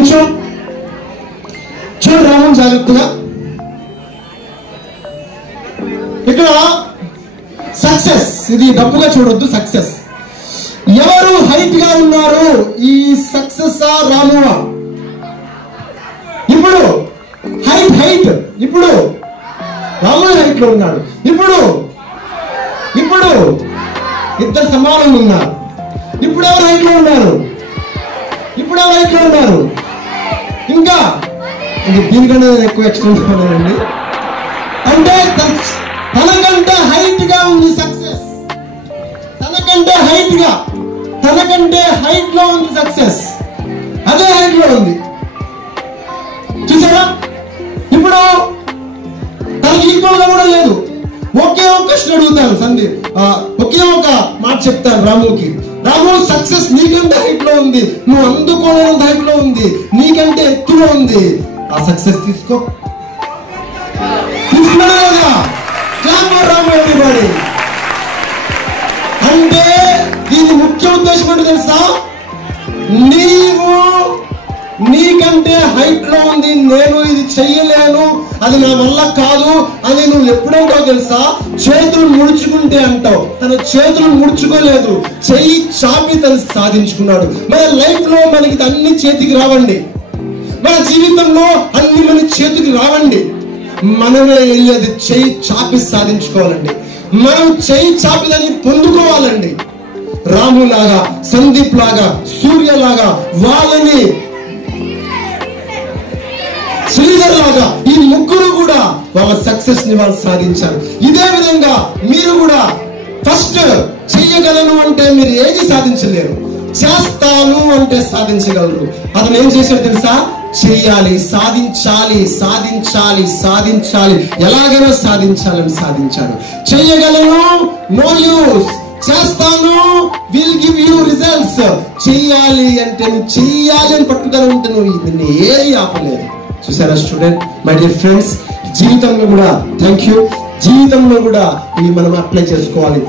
కూర్చో. చూడు రాము జాగ్రత్తగా. ఇక్కడ సక్సెస్, ఇది డబ్బుగా చూడొద్దు. సక్సెస్ ఎవరు హైట్ గా ఉన్నారు? ఈ సక్సెస్ రామువా? ఇప్పుడు హైట్ ఇప్పుడు రాము హైట్ లో ఉన్నాడు. ఇప్పుడు ఇద్దరు సమానంగా ఉన్నారు. ఇప్పుడు ఎవరు హైట్ లో ఉన్నారు? ఇంకా దీనికన్నా ఎక్కువ ఎక్స్టెండ్ ఉన్నారండి. అంటే తనకంటే హైట్ గా ఉంది సక్సెస్. తనకంటే హైట్ లో ఉంది సక్సెస్. అదే హైట్ లో ఉంది. చూసారా? ఇప్పుడు తనకి ఈక్వల్ గా కూడా లేదు. ఒకే ఒక క్వశ్చన్ అడుగుతాను సందీప్, ఒకే ఒక మాట చెప్తాను రాముకి. రాము, సక్సెస్ నీకంటే హైట్ లో ఉంది, నువ్వు అందుకోలేనంత హైట్ లో ఉంది, నీకంటే ఎత్తులో ఉంది. ఆ సక్సెస్ తీసుకున్నాడా లేదా? రాము ఎవ్రీబడీ. అంటే దీని ముఖ్య ఉద్దేశం ఏంటో తెలుసా? నీకంటే హైట్ లో ఉంది, నేను ఇది చెయ్యలేను, అది నా వల్ల కాదు అని నువ్వు ఎప్పుడంటావు తెలుసా? చేతులు ముడుచుకుంటే అంటావు. తన చేతులు ముడుచుకోలేదు, చెయ్యి చాపి తను సాధించుకున్నాడు. మన లైఫ్ లో మనకి అన్ని చేతికి రావండి. మన జీవితంలో అన్ని మన చేతికి రావండి. మనమే వెళ్ళేది చెయ్యి చాపి సాధించుకోవాలండి. మనం చెయ్యి చాపి దాన్ని పొందుకోవాలండి. రాము లాగా, సందీప్ లాగా, సూర్య లాగా, వాళ్ళని శ్రీధర్ లాగా ఈ ముగ్గురు కూడా వాళ్ళ సక్సెస్ ని వాళ్ళు సాధించారు. ఇదే విధంగా మీరు కూడా ఫస్ట్ చెయ్యగలను అంటే మీరు ఏది సాధించలేరు, చేస్తాను అంటే సాధించగలరు. అతను ఏం చేశాడు తెలుసా? చెయ్యాలి, సాధించాలి, ఎలాగైనా సాధించాలని సాధించాడు. చెయ్యగలను, నో యూస్. చేస్తాను, విల్ గివ్ యూ రిజల్ట్స్. చెయ్యాలి అంటే నువ్వు చెయ్యాలి అని పట్టుదల ఉంటే నువ్వు దీన్ని ఏది ఆపలేదు. చూసారా స్టూడెంట్, మై డియర్ ఫ్రెండ్స్, జీవితంలో కూడా థ్యాంక్ యూ, జీవితంలో కూడా ఇవి మనం అప్లై చేసుకోవాలి.